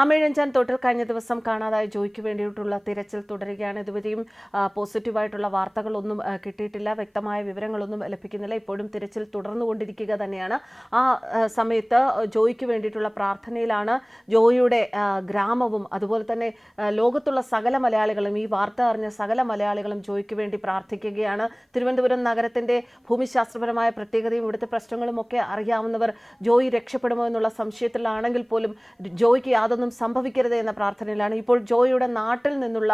ആമയിഴഞ്ചാൻ തോട്ടിൽ കഴിഞ്ഞ ദിവസം കാണാതായ ജോയ്ക്ക് വേണ്ടിയിട്ടുള്ള തിരച്ചിൽ തുടരുകയാണ്. ഇതുവരെയും പോസിറ്റീവായിട്ടുള്ള വാർത്തകളൊന്നും കിട്ടിയിട്ടില്ല, വ്യക്തമായ വിവരങ്ങളൊന്നും ലഭിക്കുന്നില്ല. ഇപ്പോഴും തിരച്ചിൽ തുടർന്നുകൊണ്ടിരിക്കുക തന്നെയാണ്. ആ സമയത്ത് ജോയ്ക്ക് വേണ്ടിയിട്ടുള്ള പ്രാർത്ഥനയിലാണ് ജോയിയുടെ ഗ്രാമവും അതുപോലെ തന്നെ ലോകത്തുള്ള സകല മലയാളികളും, ഈ വാർത്ത അറിഞ്ഞ സകല മലയാളികളും ജോയ്ക്ക് വേണ്ടി പ്രാർത്ഥിക്കുകയാണ്. തിരുവനന്തപുരം നഗരത്തിന്റെ ഭൂമിശാസ്ത്രപരമായ പ്രത്യേകതയും ഇവിടുത്തെ പ്രശ്നങ്ങളും ഒക്കെ അറിയാവുന്നവർ ജോയി രക്ഷപ്പെടുമോ എന്നുള്ള സംശയത്തിലാണെങ്കിൽ പോലും ജോയ്ക്ക് യാതൊന്നും സംഭവിക്കരുത് എന്ന പ്രാർത്ഥനയിലാണ്. ഇപ്പോൾ ജോയിയുടെ നാട്ടിൽ നിന്നുള്ള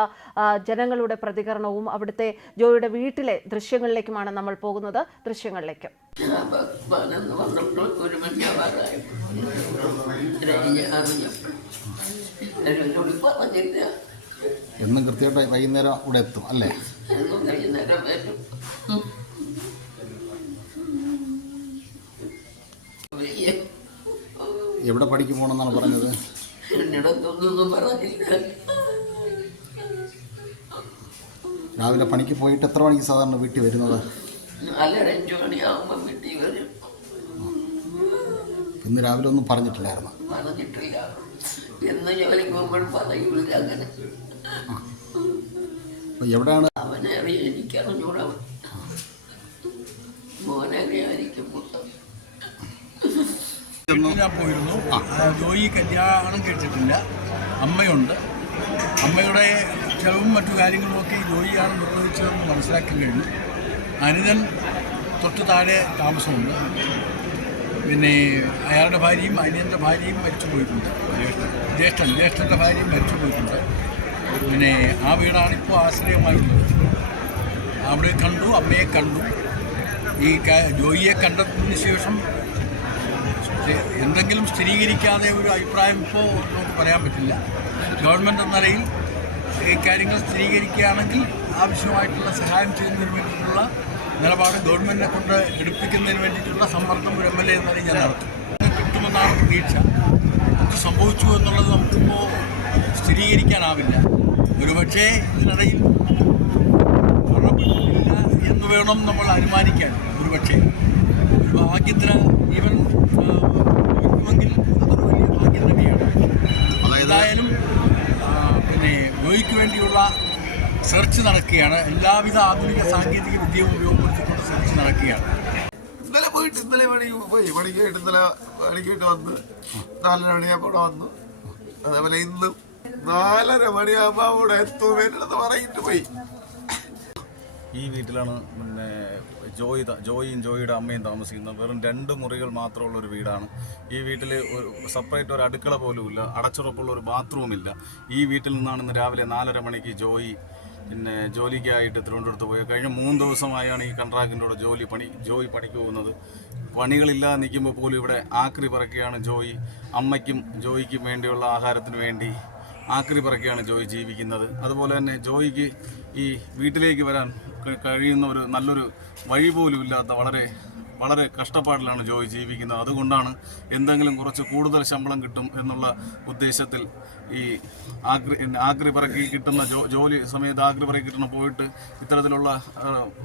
ജനങ്ങളുടെ പ്രതികരണവും അവിടുത്തെ ജോയിയുടെ വീട്ടിലെ ദൃശ്യങ്ങളിലേക്കുമാണ് നമ്മൾ പോകുന്നത്. ദൃശ്യങ്ങളിലേക്ക്. എന്നും കൃത്യമായിട്ട് വൈകുന്നേരം ഇവിടെ എത്തും അല്ലേ? എവിടെ പഠിക്കും പോകണമെന്നാണ് പറഞ്ഞത്? രാവിലെ പണിക്ക് പോയിട്ട് എത്ര മണിക്ക് സാധാരണ വീട്ടിൽ വരുന്നത്? ഇന്ന് രാവിലെ ഒന്നും പറഞ്ഞിട്ടില്ലായിരുന്നു. എവിടെയാണ്? ഞാൻ പോയിരുന്നു. ജോയി കല്യാണം കഴിച്ചിട്ടില്ല, അമ്മയുണ്ട്. അമ്മയുടെ ചെലവും മറ്റു കാര്യങ്ങളുമൊക്കെ ജോയിയാണ് നിർവഹിച്ചതെന്ന് മനസ്സിലാക്കി കഴിഞ്ഞു. അനുജൻ തൊട്ട് താഴെ താമസമുണ്ട്. പിന്നെ അയാളുടെ ഭാര്യയും അനിയൻ്റെ ഭാര്യയും മരിച്ചു പോയിട്ടുണ്ട്. ജ്യേഷ്ഠൻ്റെ ഭാര്യയും മരിച്ചു പോയിട്ടുണ്ട്. പിന്നെ ആ വീടാണിപ്പോൾ ആശ്രയമായിട്ടുള്ളത്. അവിടെ കണ്ടു, അമ്മയെ കണ്ടു. ഈ ജോയിയെ കണ്ടതിന് ശേഷം എന്തെങ്കിലും സ്ഥിരീകരിക്കാതെ ഒരു അഭിപ്രായം ഇപ്പോൾ നമുക്ക് പറയാൻ പറ്റില്ല. ഗവൺമെൻറ് എന്ന നിലയിൽ ഈ കാര്യങ്ങൾ സ്ഥിരീകരിക്കുകയാണെങ്കിൽ ആവശ്യമായിട്ടുള്ള സഹായം ചെയ്യുന്നതിന് വേണ്ടിയിട്ടുള്ള നിലപാട് ഗവൺമെൻറ്റിനെ കൊണ്ട് എടുപ്പിക്കുന്നതിന് വേണ്ടിയിട്ടുള്ള സമ്മർദ്ദം ഒരു MLA എന്ന നിലയിൽ ഞാൻ നടത്തും. കിട്ടുമെന്നാണ് പ്രതീക്ഷ. എന്ത് സംഭവിച്ചു എന്നുള്ളത് നമുക്കിപ്പോൾ സ്ഥിരീകരിക്കാനാവില്ല. ഒരുപക്ഷേ ഇതിനിടയിൽ മരണപ്പെട്ടിട്ടില്ല എന്ന് വേണം നമ്മൾ അനുമാനിക്കാൻ. ഒരുപക്ഷേ ഒരു ഭാഗ്യത്തിന് ജീവൻ വയ്ക്കുമെങ്കിൽ അതൊരു വലിയ ഭാഗ്യം തന്നെയാണ്. ഏതായാലും പിന്നെ ജോയിക്ക് വേണ്ടിയുള്ള സെർച്ച് നടക്കുകയാണ്. എല്ലാവിധ ആധുനിക സാങ്കേതിക വിദ്യയും ഉപയോഗപ്പെടുത്തിക്കൊണ്ട് സെർച്ച് നടക്കുകയാണ്. ഇന്നലെ പണിക്കായിട്ട് വന്ന് 4:30 മണിയാകുമ്പോൾ ഇവിടെ വന്നു. അതേപോലെ ഇന്നും 4:30 മണിയാകുമ്പോൾ അവിടെ എത്തുമെന്ന് പറഞ്ഞിട്ട് പോയി. ഈ വീട്ടിലാണ് പിന്നെ ജോയിയും ജോയിയുടെ അമ്മയും താമസിക്കുന്നത്. വെറും 2 മുറികൾ മാത്രമുള്ള ഒരു വീടാണ്. ഈ വീട്ടിൽ ഒരു സെപ്പറേറ്റ് ഒരു അടുക്കള പോലുമില്ല, അടച്ചുറപ്പുള്ള ഒരു ബാത്റൂമില്ല. ഈ വീട്ടിൽ നിന്നാണ് ഇന്ന് രാവിലെ 4:30 മണിക്ക് ജോയി പിന്നെ ജോലിക്കായിട്ട് തിരുവനന്തപുരത്ത് പോയത്. കഴിഞ്ഞ 3 ദിവസമായാണ് ഈ കോൺട്രാക്റ്റിൻ്റെ കൂടെ ജോയി പണിക്ക് പോകുന്നത്. പണികളില്ലാതെ നിൽക്കുമ്പോൾ പോലും ഇവിടെ ആക്രി പറക്കുകയാണ് ജോയി. അമ്മയ്ക്കും ജോയിക്കും വേണ്ടിയുള്ള ആഹാരത്തിന് വേണ്ടി ആക്രി പറക്കുകയാണ് ജോയി ജീവിക്കുന്നത്. അതുപോലെ തന്നെ ജോയിക്ക് ഈ വീട്ടിലേക്ക് വരാൻ കഴിയുന്ന ഒരു നല്ലൊരു വഴി പോലും ഇല്ലാത്ത വളരെ കഷ്ടപ്പാടിലാണ് ജോയി ജീവിക്കുന്നത്. അതുകൊണ്ടാണ് എന്തെങ്കിലും കുറച്ച് കൂടുതൽ ശമ്പളം കിട്ടും എന്നുള്ള ഉദ്ദേശത്തിൽ ഈ ആക്രി പറക്കി കിട്ടുന്ന ജോലി സമയത്ത് ആക്രി പറക്കി കിട്ടുന്ന പോയിട്ട് ഇത്തരത്തിലുള്ള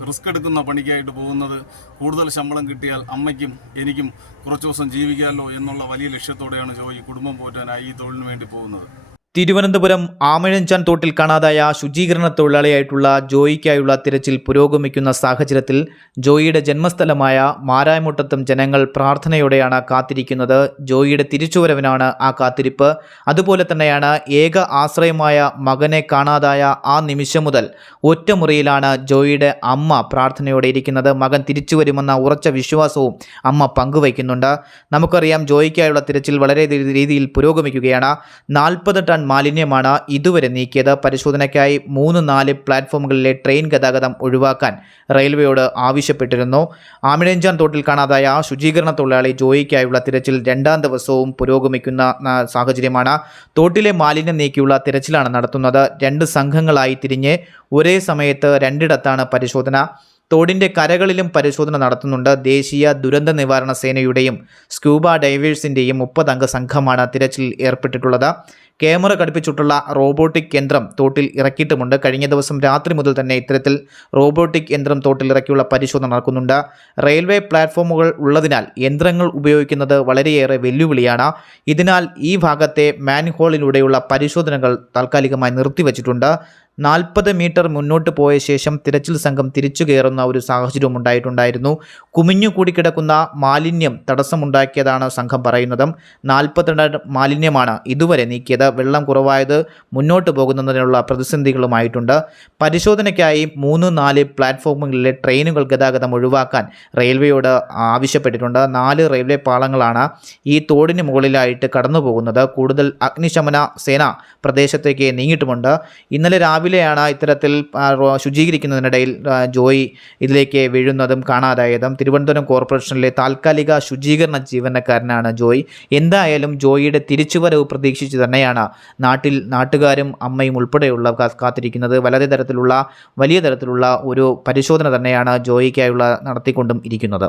റിസ്ക് എടുക്കുന്ന പണിക്കായിട്ട് പോകുന്നത്. കൂടുതൽ ശമ്പളം കിട്ടിയാൽ അമ്മയ്ക്കും എനിക്കും കുറച്ച് ദിവസം ജീവിക്കാമല്ലോ എന്നുള്ള വലിയ ലക്ഷ്യത്തോടെയാണ് ജോയി കുടുംബം പോറ്റാനായി ഈ തൊഴിലിന് വേണ്ടി പോകുന്നത്. തിരുവനന്തപുരം ആമയിഴഞ്ചാൻ തോട്ടിൽ കാണാതായ ശുചീകരണ തൊഴിലാളിയായിട്ടുള്ള ജോയിക്കായുള്ള തിരച്ചിൽ പുരോഗമിക്കുന്ന സാഹചര്യത്തിൽ ജോയിയുടെ ജന്മസ്ഥലമായ മാരായമുട്ടത്തും ജനങ്ങൾ പ്രാർത്ഥനയോടെയാണ് കാത്തിരിക്കുന്നത്. ജോയിയുടെ തിരിച്ചുവരവിനാണ് ആ കാത്തിരിപ്പ്. അതുപോലെ തന്നെയാണ് ഏക ആശ്രയമായ മകനെ കാണാതായ ആ നിമിഷം മുതൽ ഒറ്റമുറിയിലാണ് ജോയിയുടെ അമ്മ പ്രാർത്ഥനയോടെ ഇരിക്കുന്നത്. മകൻ തിരിച്ചു വരുമെന്ന ഉറച്ച വിശ്വാസവും അമ്മ പങ്കുവയ്ക്കുന്നുണ്ട്. നമുക്കറിയാം, ജോയിക്കായുള്ള തിരച്ചിൽ വളരെ രീതിയിൽ പുരോഗമിക്കുകയാണ്. 40 ടൺ മാലിന്യമാണ് ഇതുവരെ നീക്കിയത്. പരിശോധനയ്ക്കായി 3-4 പ്ലാറ്റ്ഫോമുകളിലെ ട്രെയിൻ ഗതാഗതം ഒഴിവാക്കാൻ റെയിൽവേയോട് ആവശ്യപ്പെട്ടിരുന്നു. ആമയിഴഞ്ചാൻ തോട്ടിൽ കാണാതായ ശുചീകരണ തൊഴിലാളി ജോയിക്കായുള്ള തിരച്ചിൽ 2ാം ദിവസവും പുരോഗമിക്കുന്ന സാഹചര്യമാണ്. തോട്ടിലെ മാലിന്യം നീക്കിയുള്ള തിരച്ചിലാണ് നടത്തുന്നത്. 2 സംഘങ്ങളായി തിരിഞ്ഞ് ഒരേ സമയത്ത് 2ഇടത്താണ് പരിശോധന. തോടിൻ്റെ കരകളിലും പരിശോധന നടത്തുന്നുണ്ട്. ദേശീയ ദുരന്ത നിവാരണ സേനയുടെയും സ്ക്യൂബ ഡൈവേഴ്സിൻ്റെയും 30 അംഗ സംഘമാണ് തിരച്ചിൽ ഏർപ്പെട്ടിട്ടുള്ളത്. ക്യാമറ ഘടിപ്പിച്ചിട്ടുള്ള റോബോട്ടിക് യന്ത്രം തോട്ടിൽ ഇറക്കിയിട്ടുമുണ്ട്. കഴിഞ്ഞ ദിവസം രാത്രി മുതൽ തന്നെ ഇത്തരത്തിൽ റോബോട്ടിക് യന്ത്രം തോട്ടിൽ ഇറക്കിയുള്ള പരിശോധന നടക്കുന്നുണ്ട്. റെയിൽവേ പ്ലാറ്റ്ഫോമുകൾ ഉള്ളതിനാൽ യന്ത്രങ്ങൾ ഉപയോഗിക്കുന്നത് വളരെയേറെ വെല്ലുവിളിയാണ്. ഇതിനാൽ ഈ ഭാഗത്തെ മാൻഹോളിലൂടെയുള്ള പരിശോധനകൾ താൽക്കാലികമായി നിർത്തിവച്ചിട്ടുണ്ട്. 40 മീറ്റർ മുന്നോട്ട് പോയ ശേഷം തിരച്ചിൽ സംഘം തിരിച്ചു കയറുന്ന ഒരു സാഹചര്യവും ഉണ്ടായിട്ടുണ്ടായിരുന്നു. കുമിഞ്ഞു കൂടിക്കിടക്കുന്ന മാലിന്യം തടസ്സമുണ്ടാക്കിയതാണ് സംഘം പറയുന്നത്. 40 മാലിന്യമാണ് ഇതുവരെ നീക്കിയത്. വെള്ളം കുറവായത് മുന്നോട്ട് പോകുന്നതിനുള്ള പ്രതിസന്ധികളുമായിട്ടുണ്ട്. പരിശോധനയ്ക്കായി 3-4 പ്ലാറ്റ്ഫോമുകളിലെ ട്രെയിനുകൾ ഗതാഗതം ഒഴിവാക്കാൻ റെയിൽവേയോട് ആവശ്യപ്പെട്ടിട്ടുണ്ട്. 4 റെയിൽവേ പാളങ്ങളാണ് ഈ തോടിന് മുകളിലായിട്ട് കടന്നു പോകുന്നത്. കൂടുതൽ അഗ്നിശമന സേന പ്രദേശത്തേക്ക് നീങ്ങിയിട്ടുമുണ്ട്. ഇന്നലെ രാവിലെയാണ് ഇത്തരത്തിൽ ശുചീകരിക്കുന്നതിനിടയിൽ ജോയി ഇതിലേക്ക് വീഴുന്നതും കാണാതായതും. തിരുവനന്തപുരം കോർപ്പറേഷനിലെ താൽക്കാലിക ശുചീകരണ ജീവനക്കാരനാണ് ജോയി. എന്തായാലും ജോയിയുടെ തിരിച്ചുവരവ് പ്രതീക്ഷിച്ച് തന്നെയാണ് നാട്ടുകാരും അമ്മയും ഉൾപ്പെടെയുള്ള കാത്തിരിക്കുന്നത്. വലിയ തരത്തിലുള്ള ഒരു പരിശോധന തന്നെയാണ് ജോയിക്കായുള്ള നടത്തിക്കൊണ്ടും ഇരിക്കുന്നത്.